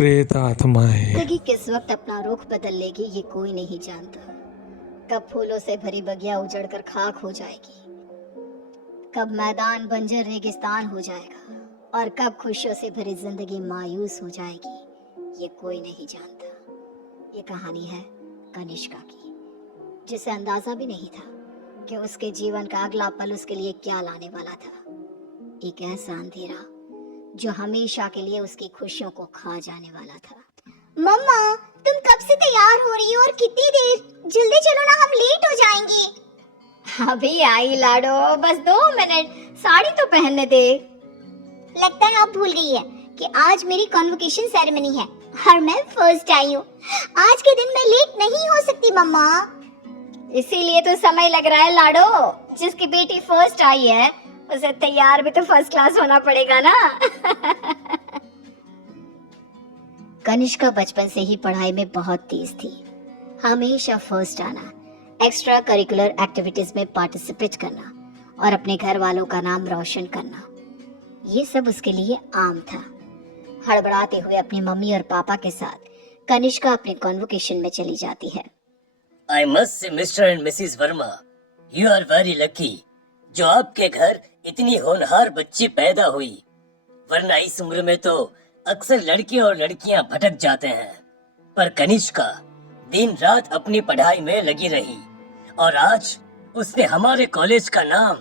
प्रेत आत्माएं। जिंदगी किस वक्त अपना रुख बदल लेगी ये कोई नहीं जानता। कब फूलों से भरी बगिया उजड़कर खाक हो जाएगी, कब मैदान बंजर रेगिस्तान हो जाएगा और कब खुशियों से भरी जिंदगी मायूस हो जाएगी, ये कोई नहीं जानता। ये कहानी है कनिष्का की, जिसे अंदाजा भी नहीं था कि उसके जीवन का अगला पल उसके लिए क्या लाने वाला था। एक ऐसा अंधेरा जो हमेशा के लिए उसकी खुशियों को खा जाने वाला था। मम्मा, तुम कब से तैयार हो रही हो और कितनी देर? जल्दी चलो ना, हम लेट हो जाएंगे। अभी आई लाडो, बस 2 मिनट, साड़ी तो पहनने दे। लगता है आप भूल गई है कि आज मेरी कॉन्वोकेशन सेरेमनी है और मैं फर्स्ट आई हूँ। आज के दिन मैं लेट नहीं हो सकती मम्मा। इसीलिए तो समय लग रहा है लाडो। जिसकी बेटी फर्स्ट आई है उसे तैयार भी तो फर्स्ट क्लास होना पड़ेगा ना। कनिष्का बचपन से ही पढ़ाई में बहुत तेज थी। हमेशा फर्स्ट आना, एक्स्ट्रा करिकुलर एक्टिविटीज में पार्टिसिपेट करना और अपने घर वालों का नाम रोशन करना, ये सब उसके लिए आम था। हड़बड़ाते हुए अपनी मम्मी और पापा के साथ कनिष्का अपने कॉन्वोकेशन में चली जाती है। I must say, Mr. and Mrs. Verma, you are very lucky जो आपके घर इतनी होनहार बच्ची पैदा हुई, वरना इस उम्र में तो अक्सर लड़के और लड़कियां भटक जाते हैं। पर कनिष्का दिन रात अपनी पढ़ाई में लगी रही और आज उसने हमारे कॉलेज का नाम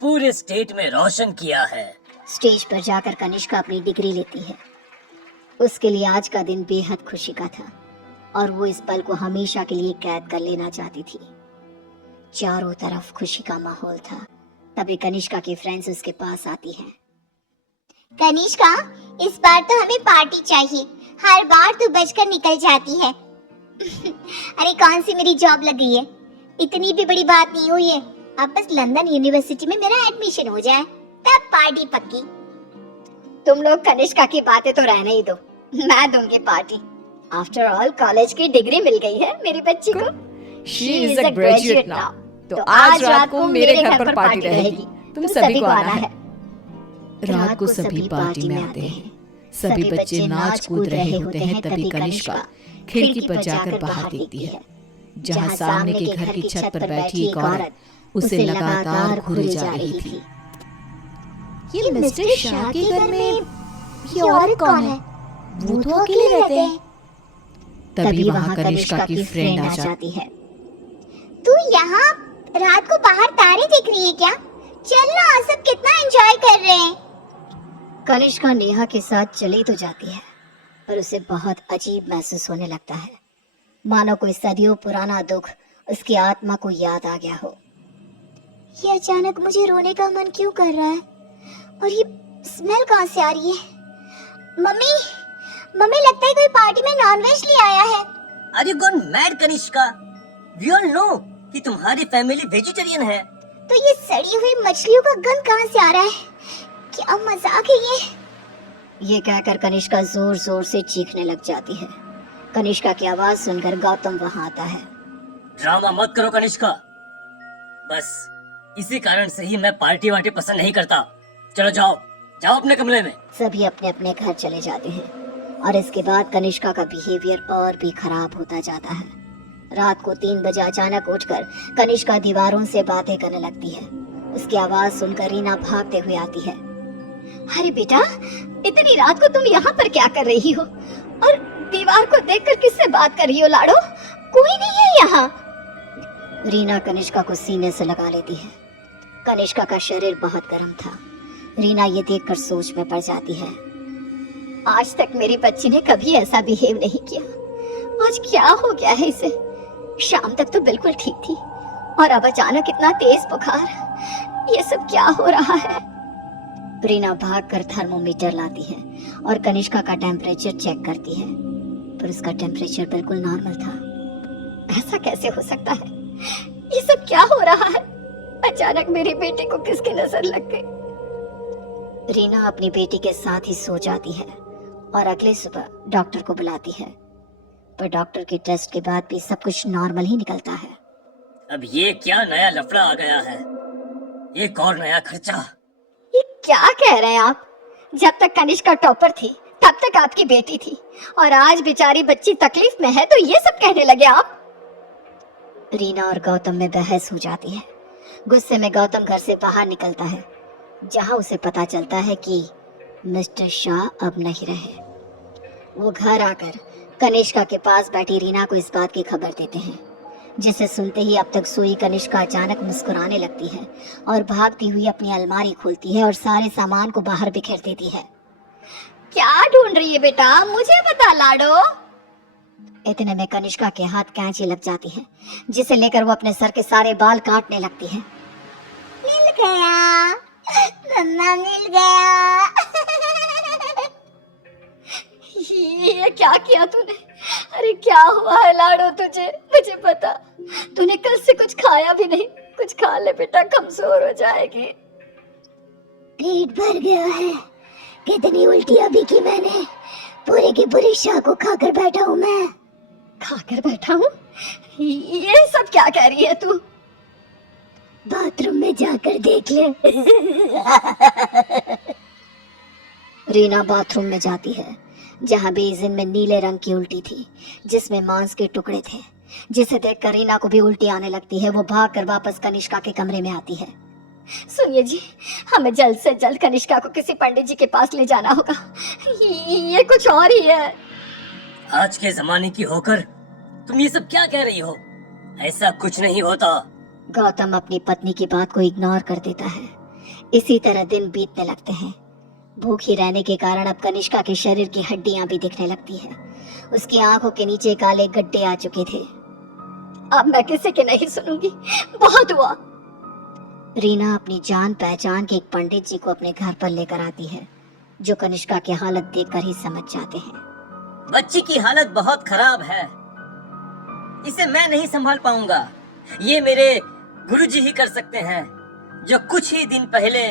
पूरे स्टेट में रोशन किया है। स्टेज पर जाकर कनिष्का अपनी डिग्री लेती है। उसके लिए आज का दिन बेहद खुशी का था और वो इस पल को हमेशा के लिए कैद कर लेना चाहती थी। चारों तरफ खुशी का माहौल था। तभी कनिष्का की फ्रेंड्स उसके पास आती हैं। कनिष्का, इस बार तो हमें पार्टी चाहिए। हर बार तू बचकर निकल जाती है। अरे कौन सी मेरी जॉब लग गई है, इतनी भी बड़ी बात नहीं हुई है। अब बस लंदन यूनिवर्सिटी में मेरा एडमिशन हो जाए तब पार्टी पक्की। तुम लोग कनिष्का की बातें तो रहने ही दो, मैं दूंगी पार्टी। आफ्टर ऑल कॉलेज की डिग्री मिल गई है मेरी बच्ची को। She is a graduate now. तो आज रात को मेरे घर पर पार्टी रहेगी। तुम सभी को आना है। रात को सभी पार्टी में आते हैं। सभी बच्चे नाच कूद रहे होते हैं। तभी कनिष्का खिड़की पर जाकर बाहर देखती है, जहाँ सामने के घर की छत पर बैठी एक औरत उसे लगातार घूरे जा रही थी। ये मिस्टर शाह के घर में ये औरत कौन है? वो तो अकेले रहते हैं। तभी वहाँ कनिष्का की फ्रेंड आ जाती है। तू यहाँ रात को बाहर तारे देख रही है क्या? चल ना, सब कितना एंजॉय कर रहे हैं। कनिष्का नेहा के साथ चली तो जाती है, पर उसे बहुत अजीब महसूस होने लगता है, मानो कोई सदियों पुराना दुख उसकी आत्मा को याद आ गया हो। ये अचानक मुझे रोने का मन क्यों कर रहा है? और ये स्मेल कहाँ से आ रही है? मम्मी, मम्मी, लगता है कोई पार्टी में नॉनवेज ले आया है। Are you gone mad, Kanishka? We all know कि तुम्हारी फैमिली वेजिटेरियन है। तो ये सड़ी हुई मछलियों का गंध कहाँ से आ रहा है? क्या मजाक है ये कहकर कनिष्का जोर जोर से चीखने लग जाती है। कनिष्का की आवाज सुनकर गौतम वहाँ आता है। ड्रामा मत करो कनिष्का, बस इसी कारण से ही मैं पार्टी वार्टी पसंद नहीं करता। चलो जाओ जाओ अपने कमरे में। सभी अपने अपने घर चले जाते हैं और इसके बाद कनिष्का का बिहेवियर और भी खराब होता जाता है। रात को 3 बजे अचानक उठकर कनिष्का दीवारों से बातें करने लगती है। उसकी आवाज सुनकर रीना भागते हुए आती है। अरे बेटा, इतनी रात को तुम यहाँ पर क्या कर रही हो? और दीवार को देखकर किससे बात कर रही हो लाडो? कोई नहीं है यहाँ। रीना कनिष्का को सीने से लगा लेती है। कनिष्का का शरीर बहुत गर्म था। रीना ये देखकर सोच में पड़ जाती है। आज तक मेरी बच्ची ने कभी ऐसा बिहेव नहीं किया, आज क्या हो गया है इसे? शाम तक तो बिल्कुल ठीक थी और अब अचानक इतना तेज बुखार। ये सब क्या हो रहा है? रीना भागकर थर्मोमीटर लाती है और कनिष्का का टेम्परेचर चेक करती है, पर उसका टेम्परेचर बिल्कुल नॉर्मल था। ऐसा कैसे हो सकता है? ये सब क्या हो रहा है? अचानक मेरी बेटी को किसकी नजर लग गई? रीना अपनी बेटी के साथ ही सो जाती है और अगले सुबह डॉक्टर को बुलाती है, पर डॉक्टर के टेस्ट के बाद भी सब कुछ नॉर्मल ही निकलता है। अब ये क्या नया लफड़ा आ गया है? एक और नया खर्चा। ये क्या कह रहे हैं आप? जब तक कनिष्का टॉपर थी तब तक आपकी बेटी थी और आज बेचारी बच्ची तकलीफ में है तो ये सब कहने लगे आप। रीना और गौतम में बहस हो जाती है। गुस्से में गौतम घर से बाहर निकलता है, जहां उसे पता चलता है कि मिस्टर शाह अब नहीं रहे। वो घर आकर कनिष्का के पास बैठी रीना को इस बात की खबर देते हैं, जिसे सुनते ही अब तक सोई कनिष्का अचानक मुस्कुराने लगती है और भागती हुई अपनी अलमारी खोलती है और सारे सामान को बाहर बिखेर देती है। क्या ढूंढ रही है बेटा, मुझे बता लाडो। इतने में कनिष्का के हाथ कैंची लग जाती है, जिसे लेकर वो अपने सर के सारे बाल काटने लगती है। मिल गया मम्मा, मिल गया। ये क्या किया तूने? अरे क्या हुआ है लाडो तुझे? मुझे पता, तूने कल से कुछ खाया भी नहीं। कुछ खा ले बेटा, कमजोर हो जाएगी। पेट भर गया है। कितनी उल्टियां भी की मैंने, पूरे की पूरी शाह को खाकर बैठा हूँ मैं। खाकर बैठा हूँ? ये सब क्या कह रही है तू? बाथरूम में जाकर देख ले। रीना बाथरूम में जाती है, जहाँ बेसिन में नीले रंग की उल्टी थी, जिसमें मांस के टुकड़े थे, जिसे देखकर रीना को भी उल्टी आने लगती है। वो भागकर वापस कनिष्का के कमरे में आती है। सुनिए जी, हमें जल्द से जल्द कनिष्का को किसी पंडित जी के पास ले जाना होगा। ये कुछ और ही है। आज के जमाने की होकर तुम ये सब क्या कह रही हो? ऐसा कुछ नहीं होता। गौतम अपनी पत्नी की बात को इग्नोर कर देता है। इसी तरह दिन बीतने लगते हैं। भूखी रहने के कारण अब कनिष्का के शरीर की हड्डियां भी दिखने लगती है। उसकी आंखों के नीचे काले गड्ढे आ चुके थे। अब मैं किसी की नहीं सुनूंगी, बहुत हुआ। रीना अपनी जान पहचान के एक पंडित जी को अपने घर पर लेकर आती है, जो कनिष्का की हालत देखकर ही समझ जाते हैं। बच्ची की हालत बहुत खराब है, इसे मैं नहीं संभाल पाऊंगा। ये मेरे गुरुजी ही कर सकते हैं, जो कुछ ही दिन पहले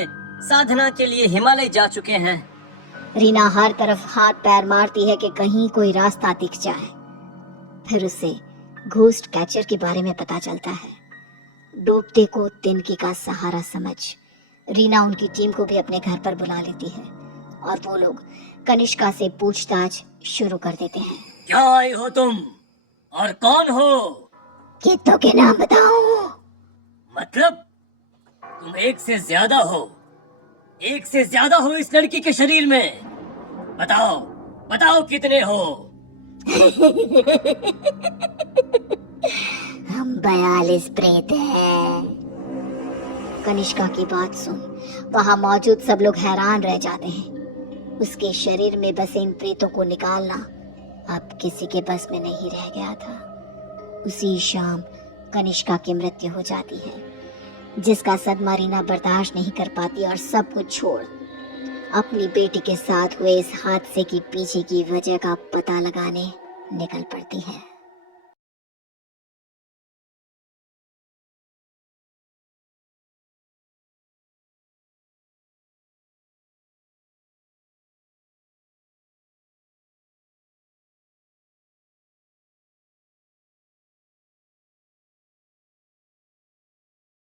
साधना के लिए हिमालय जा चुके हैं। रीना हर तरफ हाथ पैर मारती है कि कहीं कोई रास्ता दिख जाए। फिर उसे घोस्ट कैचर के बारे में पता चलता है। डूबते को तिनके का सहारा समझ रीना उनकी टीम को भी अपने घर पर बुला लेती है और वो लोग कनिष्का से पूछताछ शुरू कर देते हैं। क्या आए हो तुम और कौन हो? कितों के नाम बताओ। मतलब तुम एक से ज्यादा हो, एक से ज्यादा हो इस लड़की के शरीर में। बताओ बताओ कितने हो? हम 42 प्रेत हैं। कनिष्का की बात सुन वहां मौजूद सब लोग हैरान रह जाते हैं। उसके शरीर में बसे इन प्रेतों को निकालना अब किसी के बस में नहीं रह गया था। उसी शाम कनिष्का की मृत्यु हो जाती है, जिसका सदमा रीना बर्दाश्त नहीं कर पाती और सब कुछ छोड़ अपनी बेटी के साथ हुए इस हादसे की पीछे की वजह का पता लगाने निकल पड़ती है।